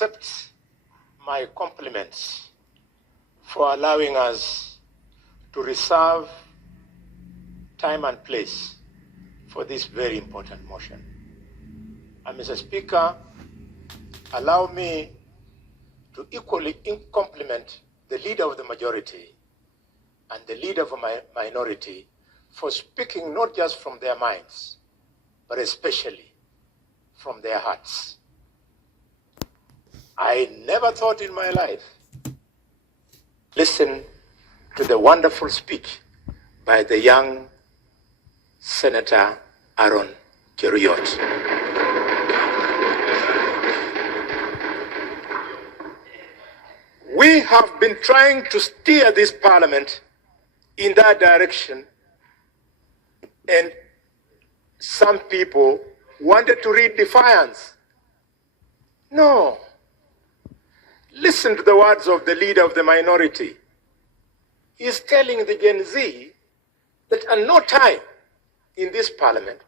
accept my compliments for allowing us to reserve time and place for this very important motion. And Mr. Speaker, allow me to equally compliment the leader of the majority and the leader of a minority for speaking not just from their minds, but especially from their hearts. I never thought in my life, listen to the wonderful speech by the young Senator Aaron Cheruiyot. We have been trying to steer this parliament in that direction, and some people wanted to read defiance. No. Listen to the words of the leader of the minority. He is telling the Gen Z that at no time in this parliament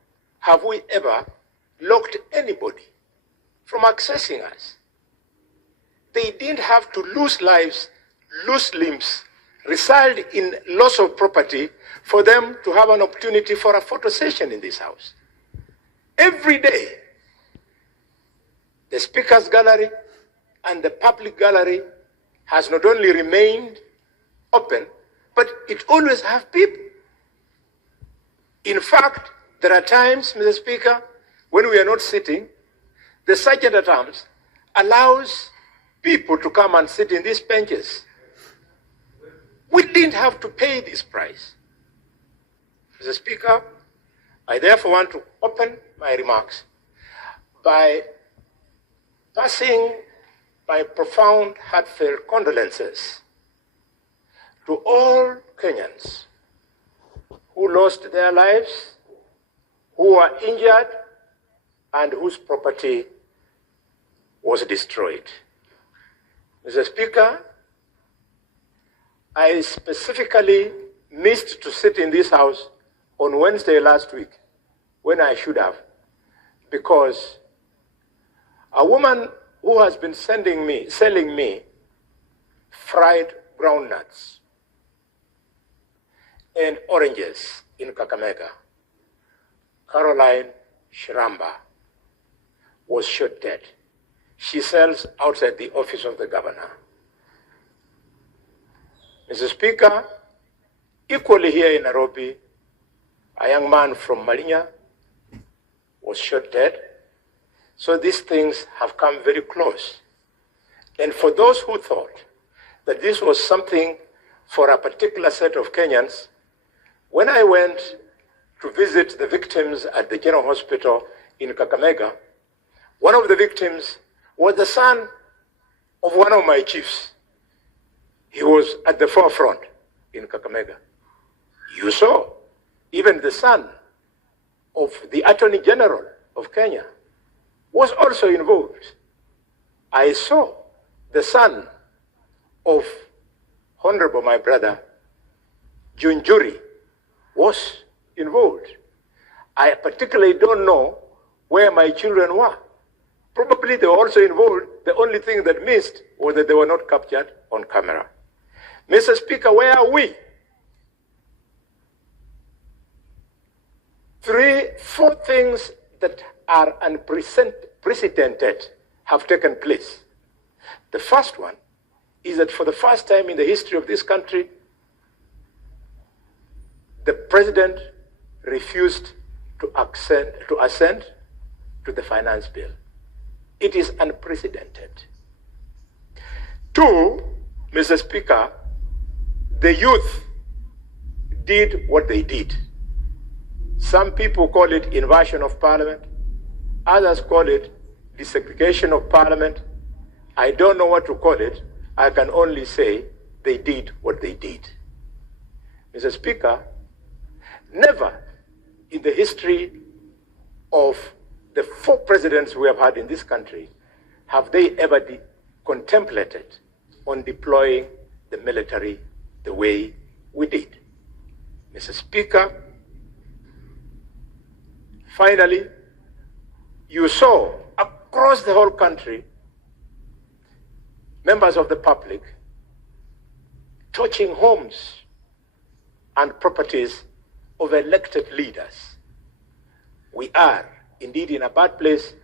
have we ever locked anybody from accessing us. They didn't have to lose lives, lose limbs, result in loss of property for them to have an opportunity for a photo session in this house. Every day, the Speaker's Gallery and the public gallery has not only remained open, but it always has people. In fact, there are times, Mr. Speaker, when we are not sitting, the Sergeant at Arms allows people to come and sit in these benches. We didn't have to pay this price. Mr. Speaker, I therefore want to open my remarks by passing my profound, heartfelt condolences to all Kenyans who lost their lives, who were injured, and whose property was destroyed. Mr. Speaker, I specifically missed to sit in this house on Wednesday last week when I should have, because a woman who has been selling me fried groundnuts and oranges in Kakamega, Caroline Shiramba, was shot dead. She sells outside the office of the governor. Mr. Speaker, equally here in Nairobi, a young man from Malinya was shot dead. So these things have come very close. And for those who thought that this was something for a particular set of Kenyans, when I went to visit the victims at the General Hospital in Kakamega, one of the victims was the son of one of my chiefs. He was at the forefront in Kakamega. You saw even the son of the Attorney General of Kenya was also involved. I saw the son of Honorable my brother Junjuri was involved. I particularly don't know where my children were. Probably they were also involved. The only thing that missed was that they were not captured on camera. Mr. Speaker, where are we? 4 things that are unprecedented have taken place. The first one is that for the first time in the history of this country, the president refused to assent to the finance bill. It is unprecedented. 2, Mr. Speaker, the youth did what they did. Some people call it inversion of parliament. Others call it desegregation of parliament. I don't know what to call it. I can only say they did what they did. Mr. Speaker, never in the history of the 4 presidents we have had in this country have they ever contemplated on deploying the military the way we did. Mr. Speaker, finally, you saw across the whole country members of the public torching homes and properties of elected leaders. We are indeed in a bad place,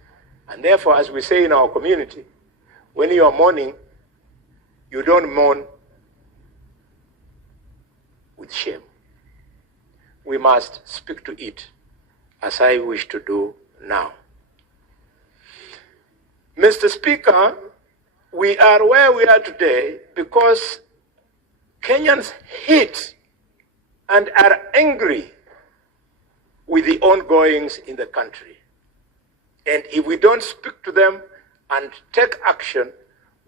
and therefore, as we say in our community, when you are mourning, you don't mourn with shame. We must speak to it, as I wish to do now. Mr. Speaker, we are where we are today because Kenyans hate and are angry with the ongoings in the country. And if we don't speak to them and take action,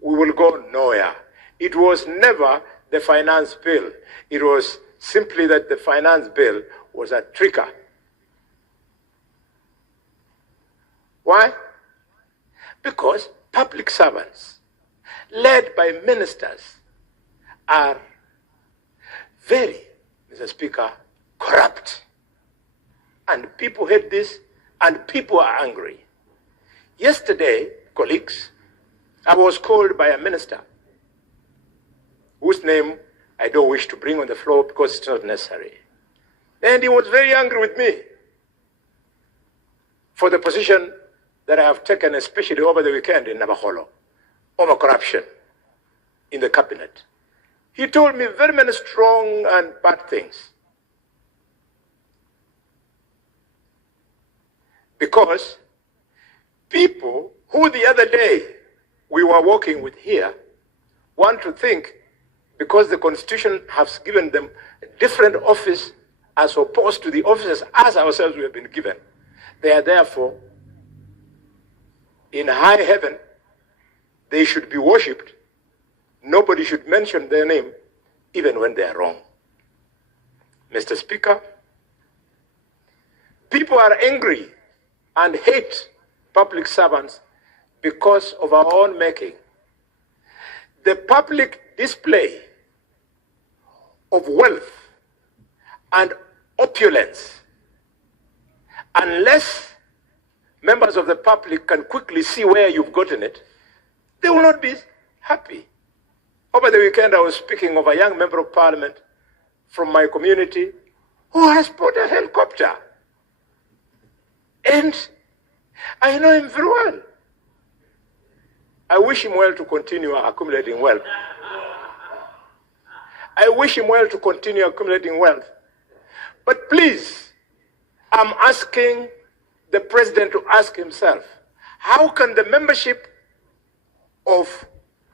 we will go nowhere. It was never the finance bill. It was simply that the finance bill was a trigger. Why? Because public servants, led by ministers, are very, Mr. Speaker, corrupt. And people hate this, and people are angry. Yesterday, colleagues, I was called by a minister whose name I don't wish to bring on the floor because it's not necessary. And he was very angry with me for the position that I have taken, especially over the weekend in Nabaholo, over corruption in the cabinet. He told me very many strong and bad things. Because people who the other day we were working with here want to think because the Constitution has given them a different office as opposed to the offices as ourselves we have been given. They are therefore in high heaven. They should be worshipped. Nobody should mention their name even when they are wrong. Mr. Speaker, people are angry and hate public servants because of our own making. The public display of wealth and opulence, unless members of the public can quickly see where you've gotten it, they will not be happy. Over the weekend, I was speaking of a young member of parliament from my community who has bought a helicopter. And I know him very well. I wish him well to continue accumulating wealth. I wish him well to continue accumulating wealth. But please, I'm asking the president to ask himself, how can the membership of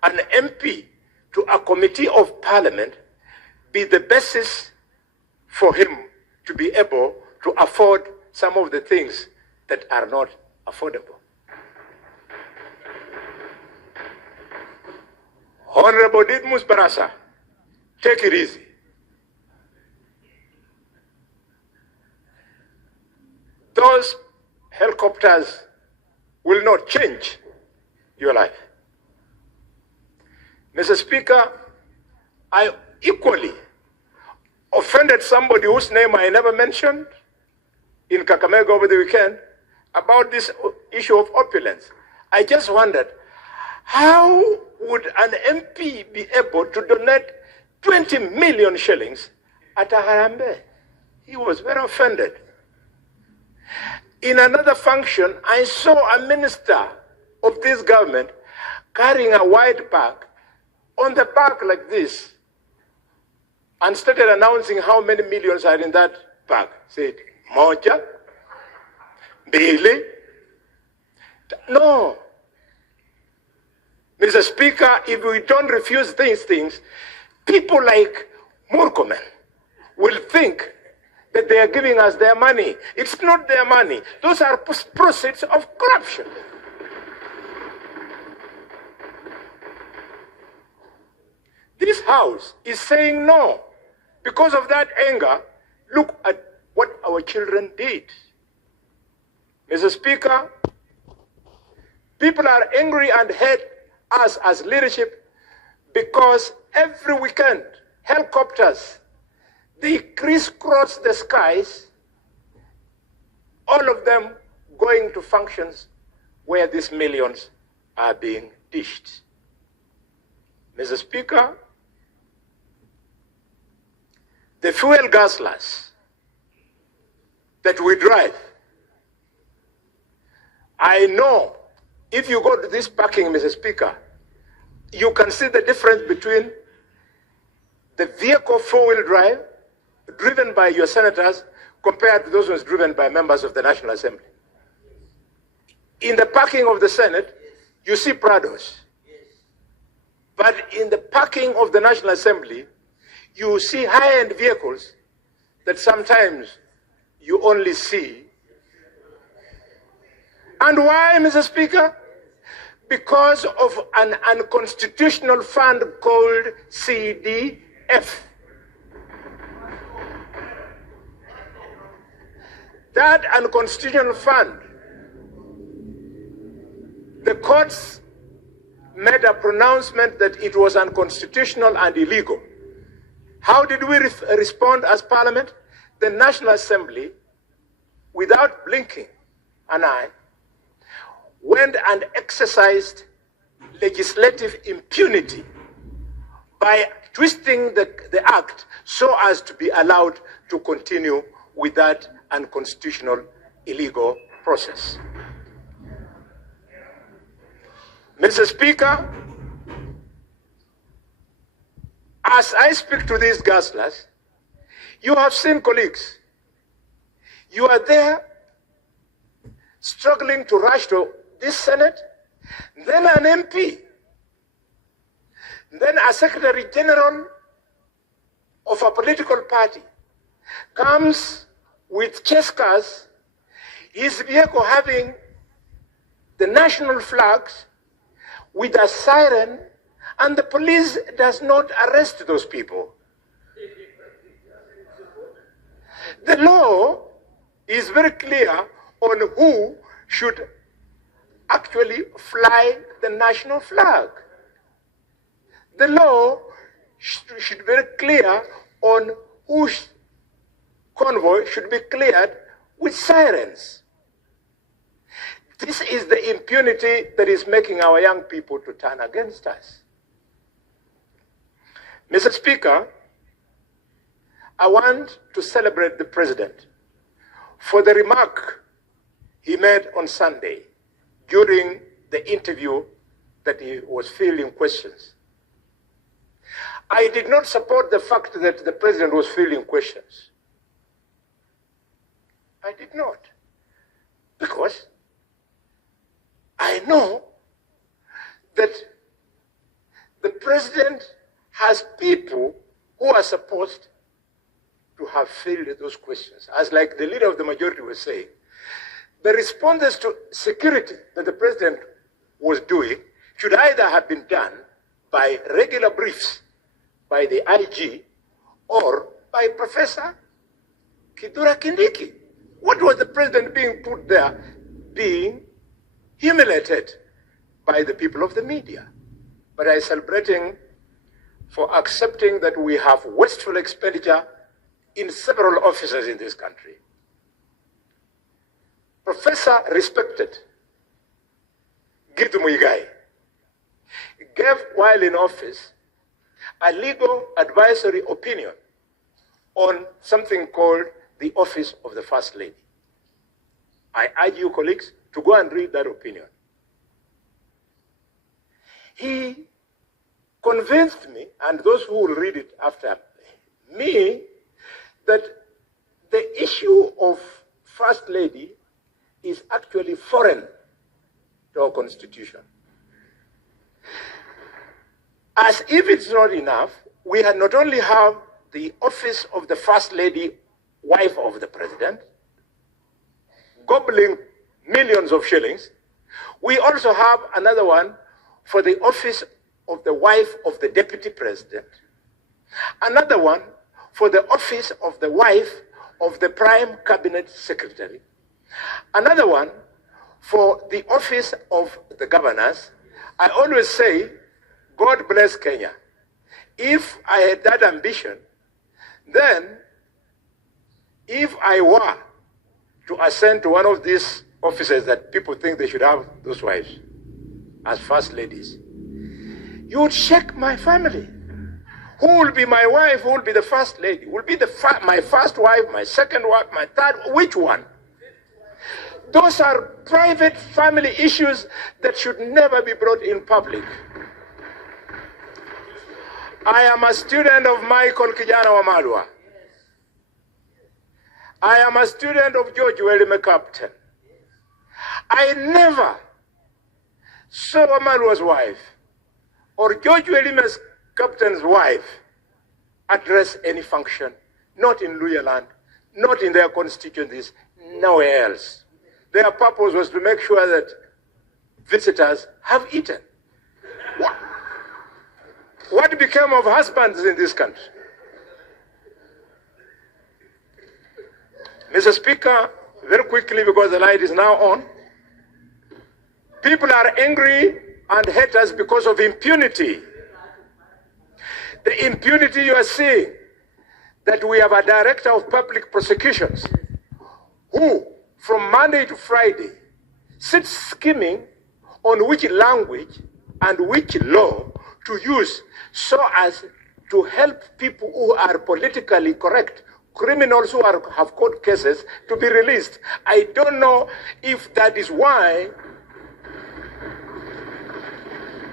an MP to a committee of parliament be the basis for him to be able to afford some of the things that are not affordable? Honorable Didmas Barasa, take it easy. Those helicopters will not change your life. Mr. Speaker, I equally offended somebody whose name I never mentioned in Kakamega over the weekend about this issue of opulence. I just wondered, how would an MP be able to donate 20 million shillings at a Harambe? He was very offended. In another function, I saw a minister of this government carrying a white bag on the back like this and started announcing how many millions are in that bag. Said, Moja, Billy. No. Mr. Speaker, if we don't refuse these things, people like Murkomen will think that they are giving us their money. It's not their money. Those are proceeds of corruption. This house is saying no. Because of that anger, look at what our children did. Mr. Speaker, people are angry and hate us as leadership because every weekend, helicopters, they crisscross the skies, all of them going to functions where these millions are being dished. Mr. Speaker, the fuel guzzlers that we drive, I know if you go to this parking, Mr. Speaker, you can see the difference between the vehicle four-wheel drive driven by your senators compared to those ones driven by members of the National Assembly. In the parking of the Senate, you see Prados. But in the parking of the National Assembly, you see high-end vehicles that sometimes you only see. And why, Mr. Speaker? Because of an unconstitutional fund called CDF. That unconstitutional fund, the courts made a pronouncement that it was unconstitutional and illegal. How did we respond as Parliament? The National Assembly, without blinking an eye, went and exercised legislative impunity by twisting the act so as to be allowed to continue with that unconstitutional, illegal process. Mr. Speaker, as I speak to these guzzlers, you have seen colleagues. You are there struggling to rush to this Senate, then an MP, then a Secretary General of a political party comes with chase cars, his vehicle having the national flags with a siren, and the police does not arrest those people. The law is very clear on who should actually fly the national flag. The law should be very clear on whose convoy should be cleared with sirens. This is the impunity that is making our young people to turn against us. Mr. Speaker, I want to celebrate the President for the remark he made on Sunday during the interview that he was fielding questions. I did not support the fact that the President was fielding questions. I did not. Because I know that the President has people who are supposed to have fielded those questions. As like the leader of the majority was saying, the responses to security that the President was doing should either have been done by regular briefs by the IG or by Professor Kidura Kindiki. What was the President being put there? Being humiliated by the people of the media. But I celebrate him for accepting that we have wasteful expenditure in several offices in this country. Professor respected Gitu Muigai gave, while in office, a legal advisory opinion on something called the Office of the First Lady. I urge you, colleagues, to go and read that opinion. He convinced me, and those who will read it after me, that the issue of First Lady is actually foreign to our Constitution. As if it's not enough, we had not only have the office of the First Lady, wife of the President, gobbling millions of shillings, we also have another one for the office of the wife of the Deputy President, another one for the office of the wife of the Prime Cabinet Secretary, another one for the office of the governors. I always say, God bless Kenya. If I had that ambition, then if I were to ascend to one of these offices that people think they should have those wives as first ladies, you would check my family. Who will be my wife? Who will be the first lady? Will be my first wife, my second wife, my third? Which one? Those are private family issues that should never be brought in public. I am a student of Michael Kijana Wamalwa. I am a student of George Welime Captain. I never saw Wamalwa's wife or George Welime's Captain's wife address any function, not in Luyaland, not in their constituencies, nowhere else. Their purpose was to make sure that visitors have eaten. What became of husbands in this country? Mr. Speaker, very quickly, because the light is now on, people are angry and hate us because of impunity. The impunity you are seeing, that we have a director of public prosecutions who, from Monday to Friday, sits scheming on which language and which law to use so as to help people who are politically correct, criminals who have court cases, to be released. I don't know if that is why.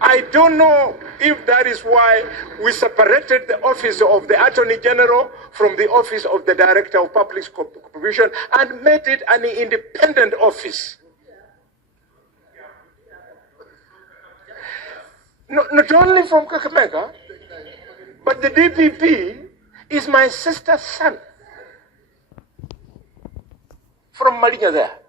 I don't know if that is why we separated the office of the Attorney General from the office of the Director of Public Prosecution and made it an independent office. Not only from Kakamega, but the DPP is my sister's son from Malinya there.